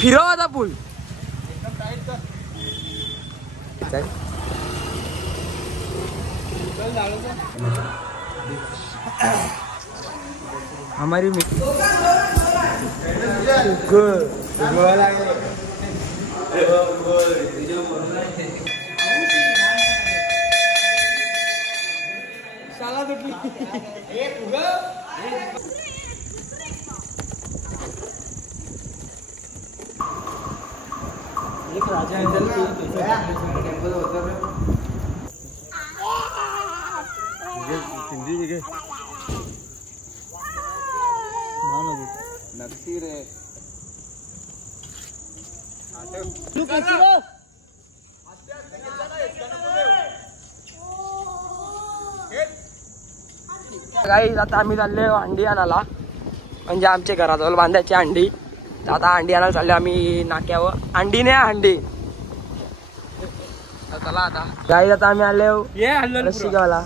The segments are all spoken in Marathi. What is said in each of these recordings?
फिरव आता पूल हमारी शाला तुटली एक राजा टेम्पल होता हिंदी जगह नक्की रे गाईस आता आम्ही चालले अंडी आणायला म्हणजे आमच्या घराजवळ बांधायची अंडी. आता अंडी आणायला चालले आम्ही नाक्यावर. अंडी नाही अंडी. चला आता गाईस आता आम्ही आले लस्सी घ्यायला.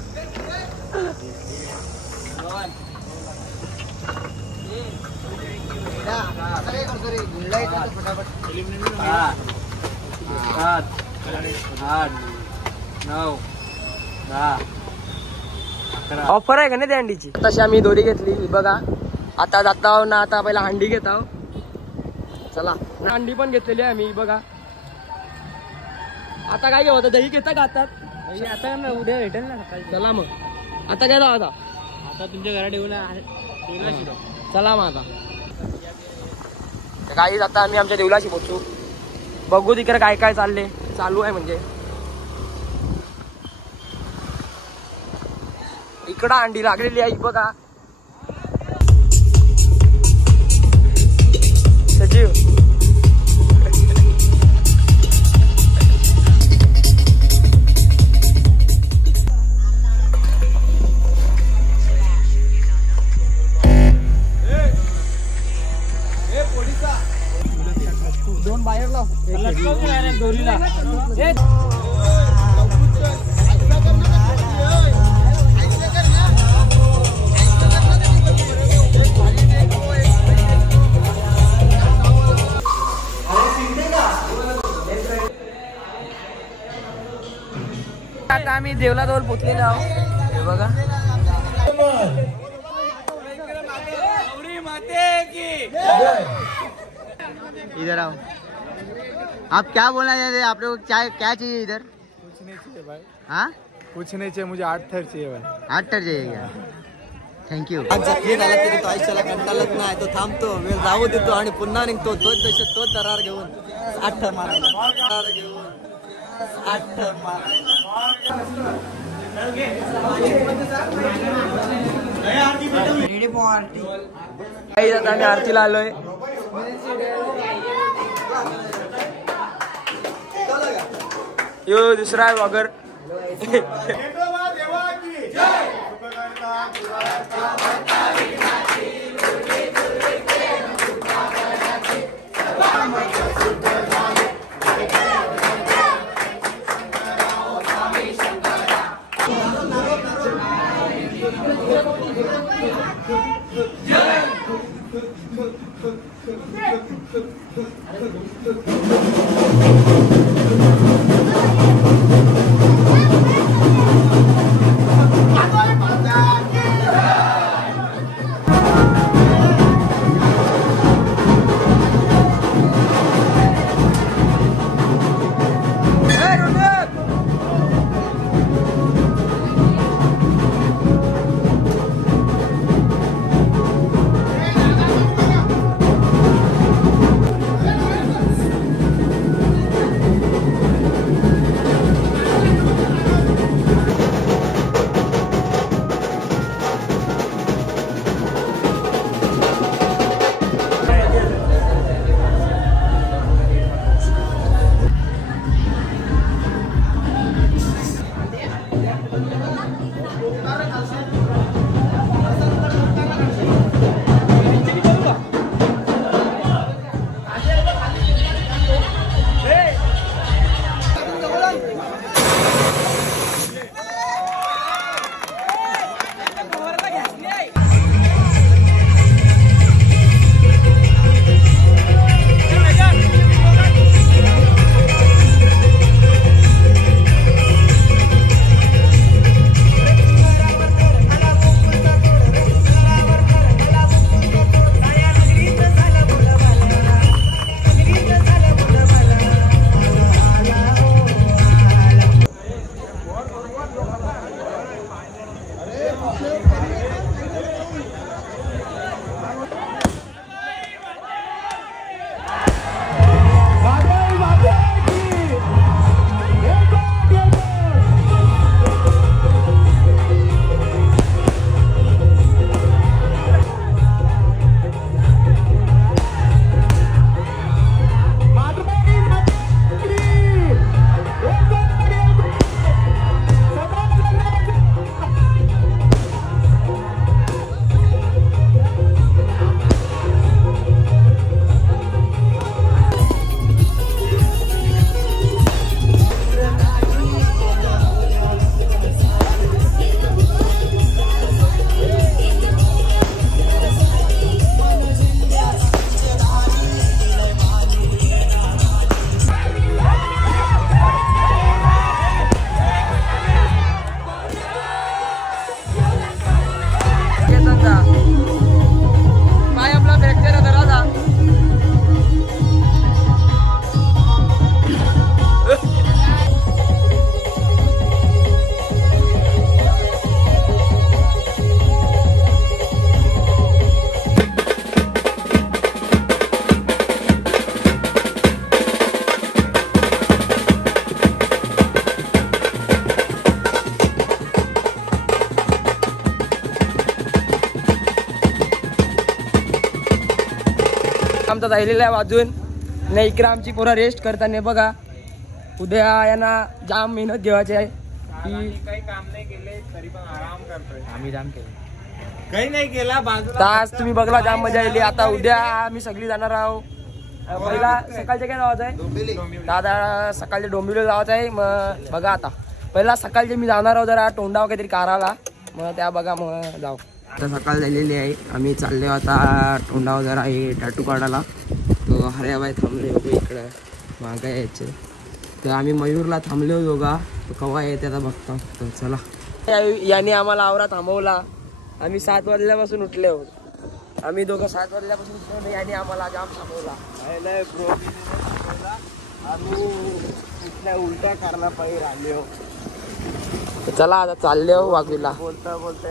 ऑफर आहे का नाही त्या अंडीची. तशी आम्ही दोरी घेतली बघा. आता जाता ना आता पहिला अंडी घेत आहो. चला अंडी पण घेतलेली आहे आम्ही बघा. आता काय घेऊ दही घेता का आता उद्या भेटेल ना. चला मग आता काय जाऊ आता तुमच्या घरात येऊन चला मग आता काही आता आम्ही आमच्या देवलाशी पोहोचू. बघू तिकडे काय काय चालू आहे म्हणजे. इकडं अंडी लागलेली आहे बघा. सजीव दोन बाहेर लाव दोरीला. आता आम्ही देवलाजवळ पोचलेलो आहोत. हे बघा इधर आओ. आप क्या बोलना चाहते हैं? आप लोग क्या चाहिए इधर? कुछ नहीं चाहिए भाई. हाँ कुछ नहीं चाहिए. मुझे 8 थर चाहिए भाई. 8 थर चाहिए क्या? थँक्यू. जखमी झाला तरी तो आयुष्याला कंटाळत नाही. तो थांबतो वेळ जाऊ देतो आणि पुन्हा निघतो. तोच दरार घेऊन 8 थर मारायला. 8 थर मारायला. आम्ही आरतीला आलोय. यो दुसरा आहे वगर. आमचा राहिलेला आहे वाजून. नाही इकडे आमची पोरं रेस्ट करताना बघा. उद्या यांना जाम मेहनत घेवायची आहे. काही काम नाही केले तरी पण आराम करतोय. आम्ही जाम केलं काही नाही केला बाजूला. आज तुम्ही बघला जाम मजा आली. आता उद्या आम्ही सगळी जाणार आहोत. पहिला सकाळचे काय जायचं आहे दादा? सकाळचे डोंबिवली जायचं आहे. मग बघा आता पहिला सकाळचे मी जाणार आहोत जरा तोंडावर काहीतरी काराला. मग त्या बघा मग जाऊ. आता सकाळ झालेली आहे. आम्ही चालले आता तोंडावर जरा हे टॅटू काढायला. तो हर्याबाई थांबले होते इकडं मागा यायचे. तर आम्ही मयूरला थांबले होतो का तो कवा येते आता बघता. तर चला याने आम्हाला आवरा थांबवला. आम्ही 7 वाजल्यापासून उठले आहोत. आम्ही दोघं 7 वाजल्यापासून उठलो. याने आम्हाला जाम थांबवला. उलटा करला पाहिजे आले हो. चला आता चालले हो वाघवीला. बोलता बोलता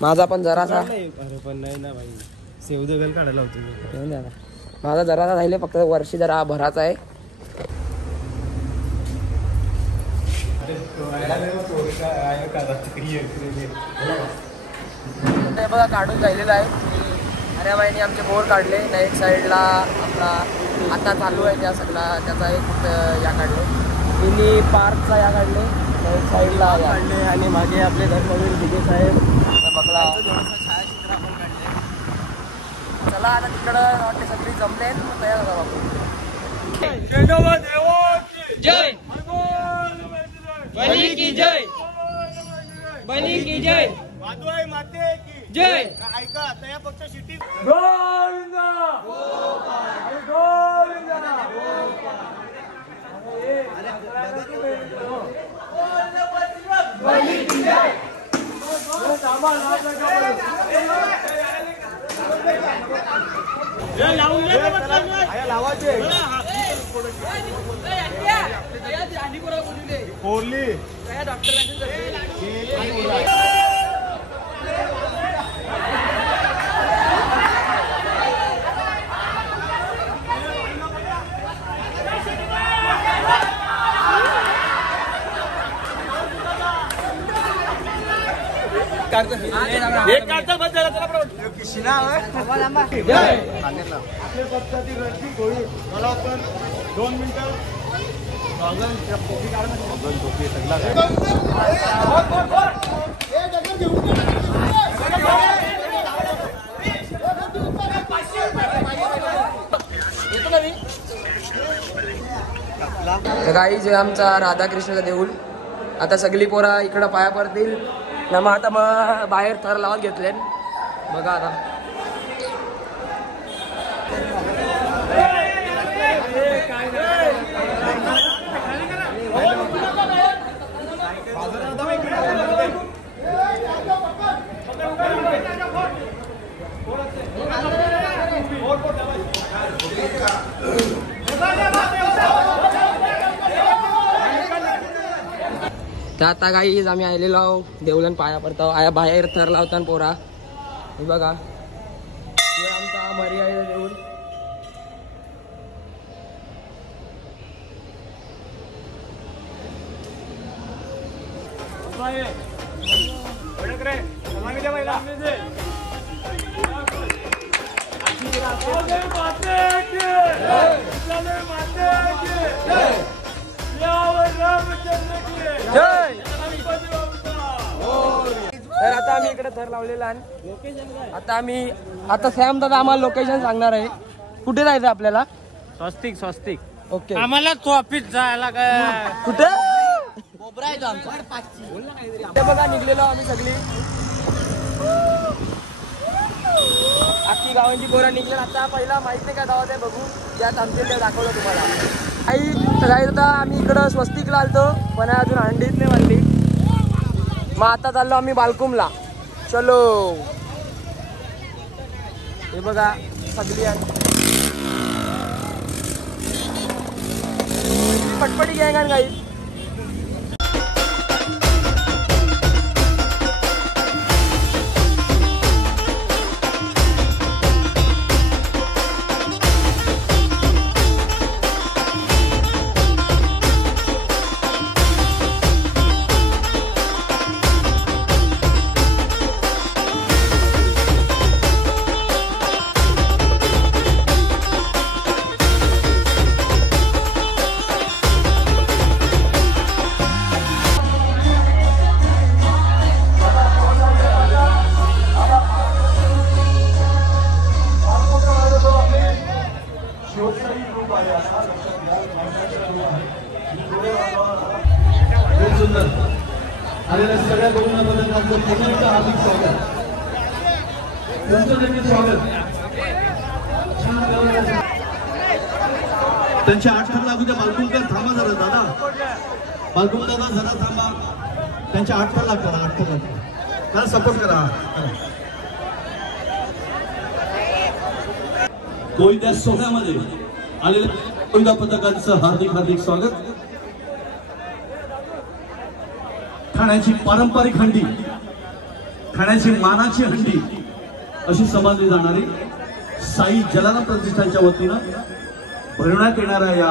माझा पण जरासा पण नाही ना भाई सेव दगल काढायला होतो. माझा जरासा राहिले फक्त वर्षी जरा भराचा आहे. ते बघा काढून झालेलं आहे. अरे बाईने आमचे बोर काढले. एक साईडला आपला आता चालू आहे त्या सगळा त्याचा एक या काढले. मिनी पार्कचा या काढले. एक साईडला काढले आणि मागे आपले धर्मवीर दिगे साहेब बघला. चला आता तिकडं वाटते सगळी जमले तयार झाला बाबू. जय बली की जय. बली की जय. वादवाई माते की जय. ऐका आता या पक्ष शिटी एक काढता बस झाला त्याला मला पण 2 मिनिटं काही जे आमचा राधाकृष्णाचा देऊळ. आता सगळी पोरा इकडं पाया पडतील. मग आता मग बाहेर थर लावत घेतले बघा आता. तर आता काही आम्ही आलेलो आहो देऊलन पाया पडतो. आया बाहेर थर लावताना पोरा हे बघा. हे आमचा मर्यादा देऊळ. तर आता आम्ही इकडे थर लावलेला आहे. आता सॅम दादा आम्हाला लोकेशन सांगणार आहे. कुठे जायचं आपल्याला? स्वस्तिक ओके. आम्हाला तो ऑफिस जायला काय कुठे ते बघा निघलेलो आम्ही सगळी. अख्खी गावांची पोरं निघले. आता पहिला माहित नाही का गावात आहे बघू ज्यात आमचे ते दाखवलं तुम्हाला. काही होता आम्ही इकडं स्वस्तिकला आलतो पण अजून हंडीत नाही म्हणली. मग आता चाललो आम्ही बालकुमला. चलो हे बघा सगळी पटपटी गँग काही. त्यांचे 8 थर लागू द्या. बालकुंकर थांबा जरा दादा, बालकुंकर दादा जरा थांबा. त्यांचे 8 थर लागतात, 8 थर लागतात. त्याला सपोर्ट करा. कोयत्या सोहळ्यामध्ये आलेल्या कोयता पथकांचं हार्दिक हार्दिक स्वागत. ठाण्याची पारंपरिक हंडी, ठाण्याची मानाची हंडी अशी समजली जाणारी साई जलाराम प्रतिष्ठानच्या वतीनं भरवण्यात येणाऱ्या या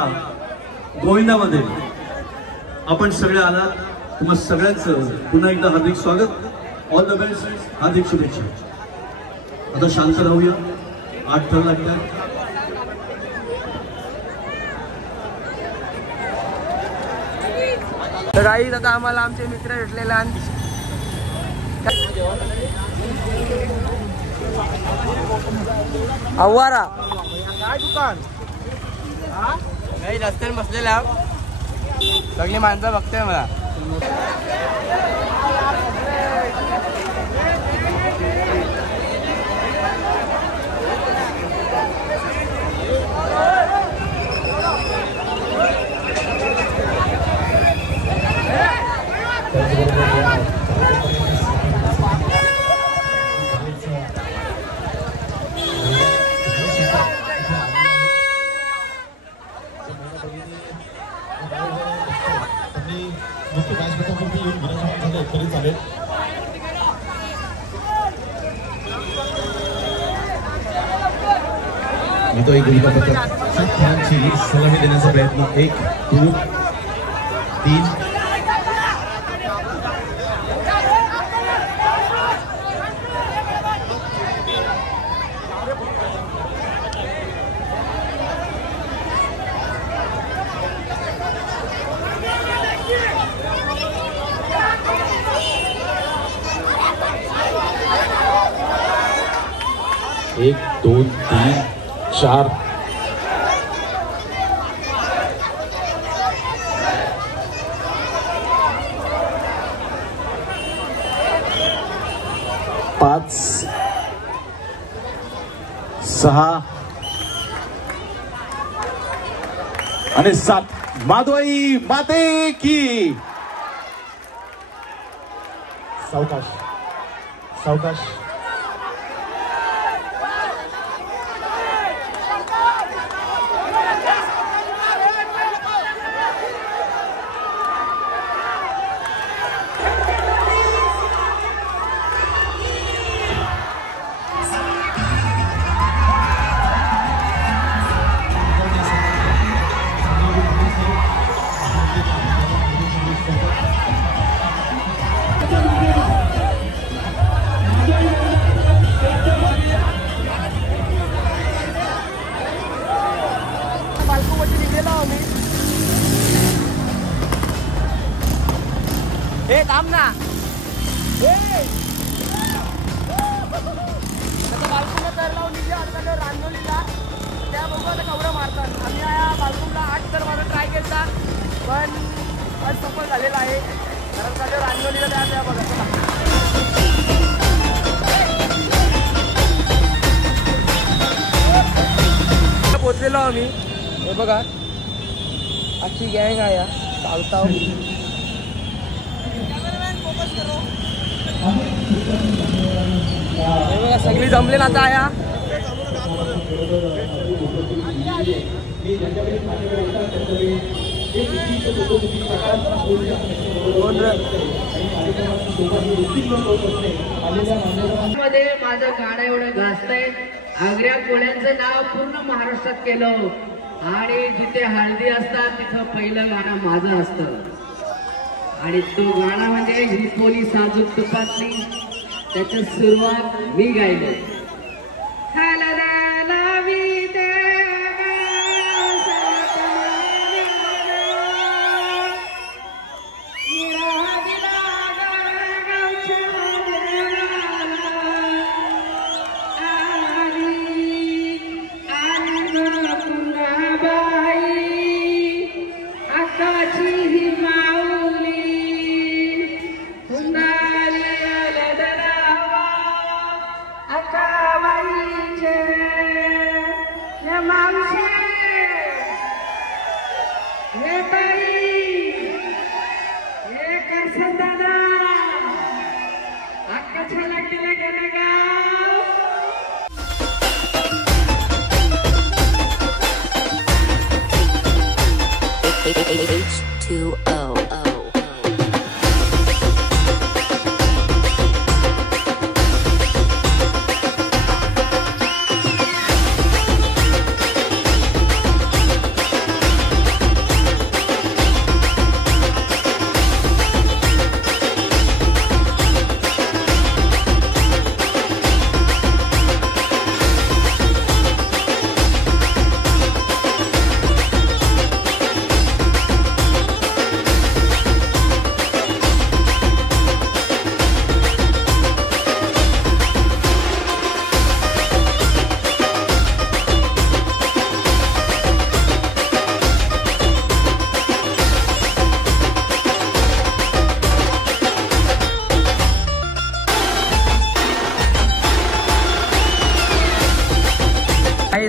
गोविंदामध्ये आपण सगळे आलात. तुम्हा सगळ्यांचं पुन्हा एकदा हार्दिक स्वागत. ऑल द बेस्ट, हार्दिक शुभेच्छा. आता शांत राहूया. 8 थर लागतात. तर गाईज आता आम्हाला आमचे मित्र भेटलेले आव्हारा काय दुकान काही रस्त्याने बसलेला सगळी माणसं बघते मला. तो एक गोलका पथक छानशी सलामी देण्याचा प्रयत्न. 1 2 3 1 2 3 4 5 6 आणि 7. माधवाई माते की. सावकाश सावकाश. हे थांब ना. बालकुंडला तर लावून निघे आता रांगोलीला त्या बघू आता कवडं मारतात. आम्ही बालकुंडला 8 तर माझा ट्राय केला पण असफल झालेला आहे कारण का रांगोलीला त्या बघा पोचलेलो आम्ही. हे बघा अख्खी गँग आहे चालता. हे बघा सगळी जमले ना आता आया. मध्ये माझं गाणं एवढं गाजतंय. आग्र्या कोळ्यांचं नाव पूर्ण महाराष्ट्रात केलं आणि जिथे हळदी असतात तिथं पहिलं गाणं माझं असतं आणि तो गाणं म्हणजे ही कोणी साजूक तुपातली. त्याची सुरुवात मी गायलो.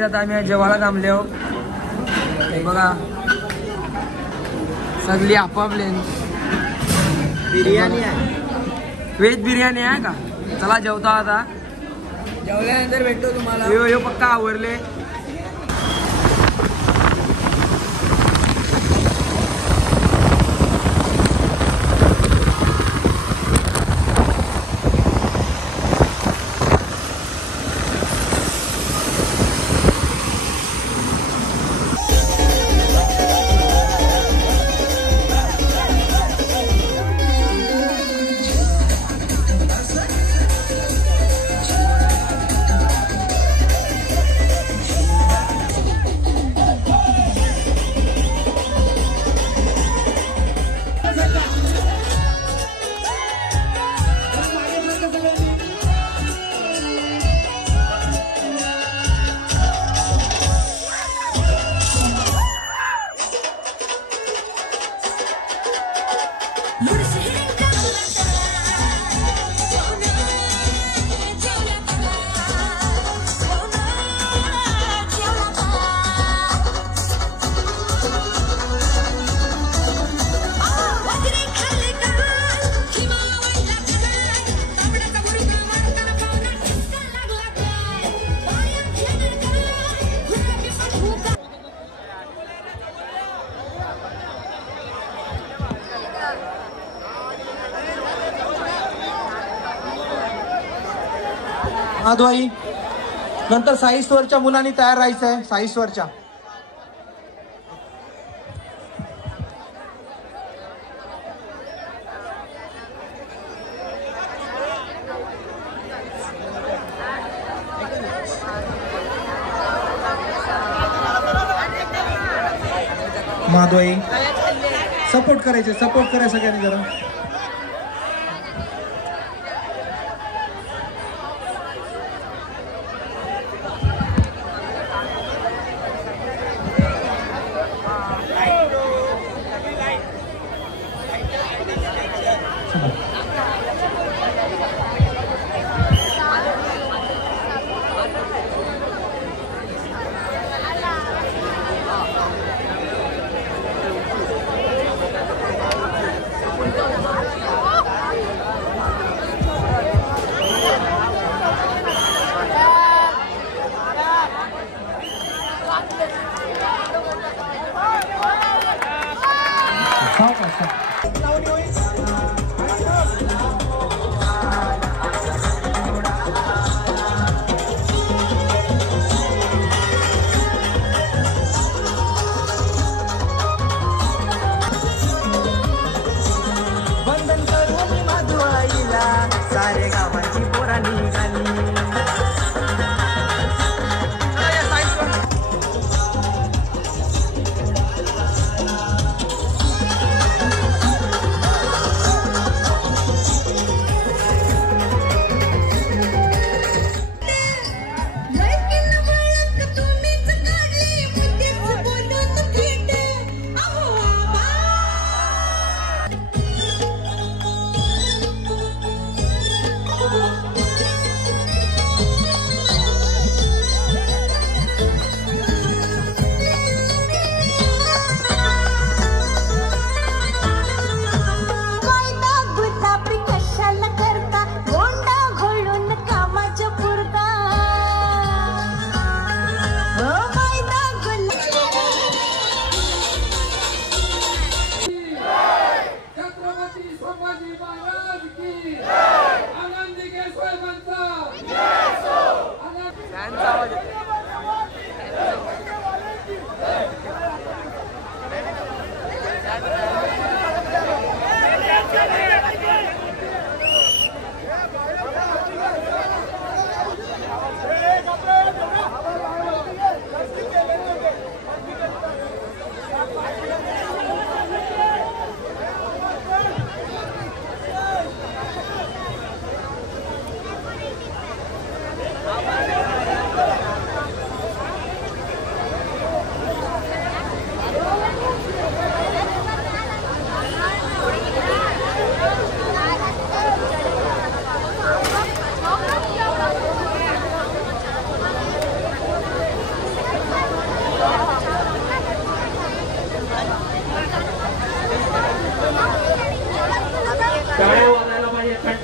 गाईज आता आम्ही जेवायला थांबलो. हे बघा सगळी आपापले बिर्याणी आहे. व्हेज बिर्याणी आहे का? चला जेवतो आता. जेवल्यानंतर भेटतो तुम्हाला. यो पक्का आवरले. माधवाई नंतर साई स्टोअरच्या मुलांनी तयार राहायचं आहे. साई स्टोअरच्या माधवाई सपोर्ट करायचे. सपोर्ट करा सगळ्यांनी जरा.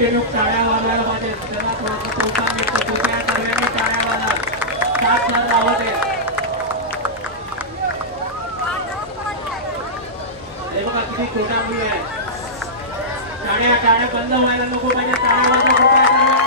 सगळे लोक टाळ्या वाजवायला पाहिजे. त्याला थोडंसं प्रोत्साहन येतं. कृपया सर्वांनी टाळ्या वाजवा. साथ लावत आहे. हे बघा किती छोटा मुली आहे. टाळ्या बंद व्हायला नको पाहिजे. टाळ्या वाजवा कृपया सर्वांनी.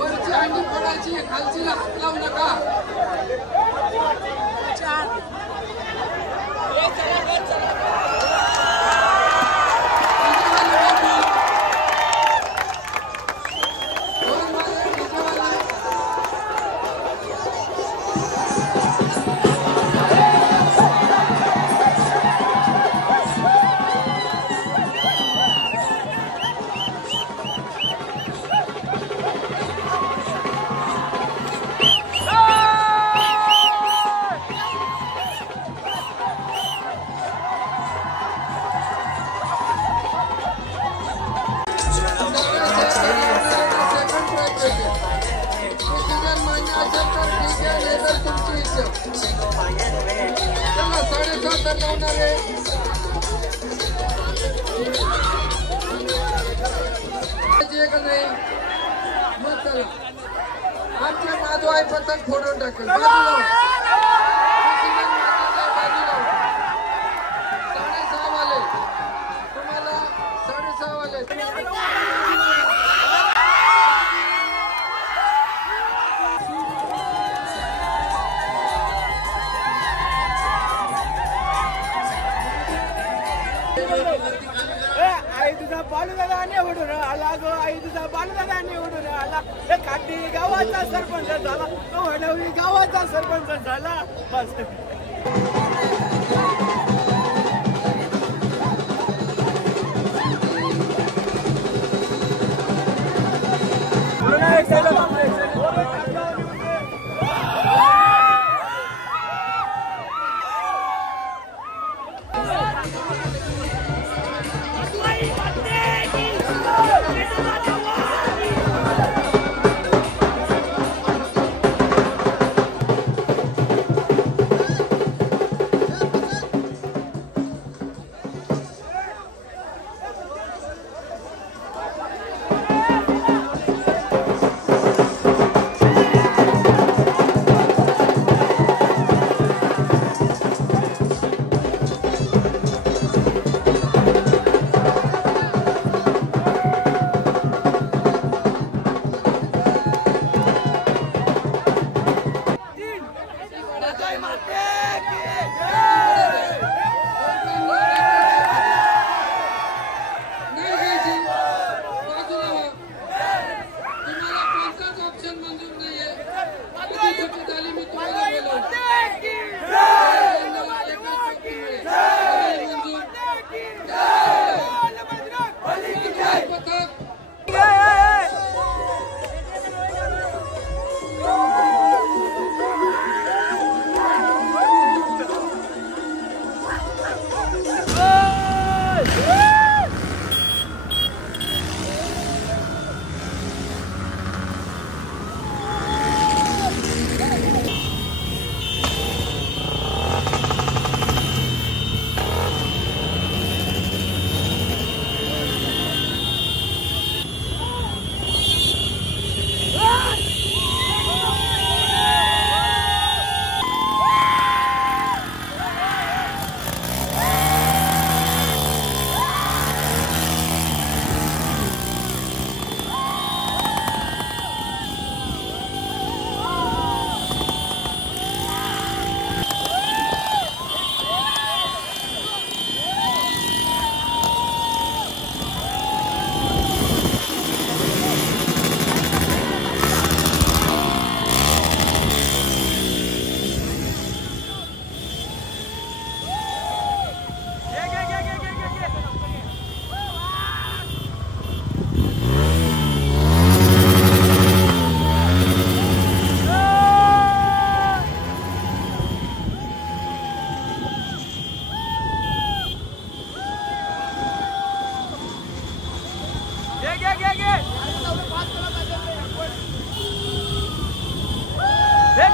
वरची अंडी पडायची खालचीला हात लावू नका. नंतर लावणार आहे का नाही मग चला आमचे माधव आहे पतंग फोडून टाकेल बाजूला 6:30 वाले तुम्हाला 6:30 वाले आई तुझा बालूदादा निवडून आला गो आई तुझा बालूदादा निवडून आला काठी गावाचा सरपंच झाला वडवली गावाचा सरपंच झाला बस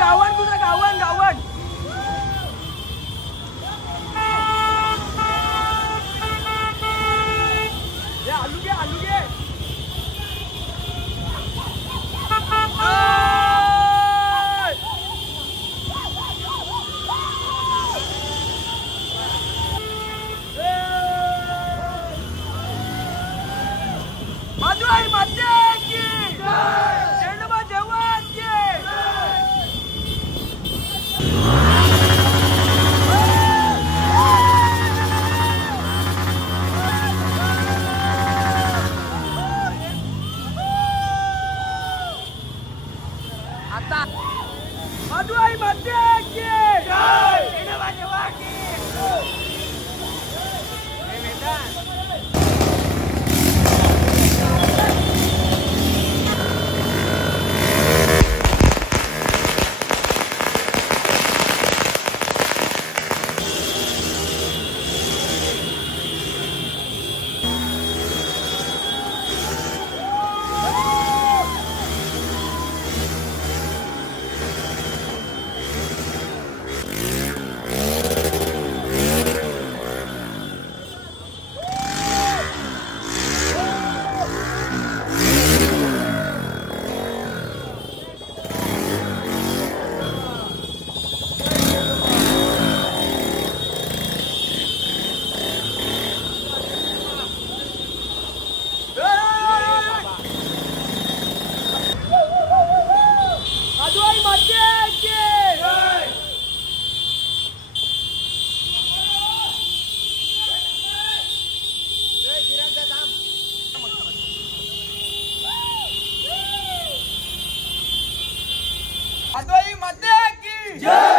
गावन तुझं गावन गावन आलू घे आलू घे मधुराई माते की जन्म जवान की आता मधुराई माते की जन्म जवान की जय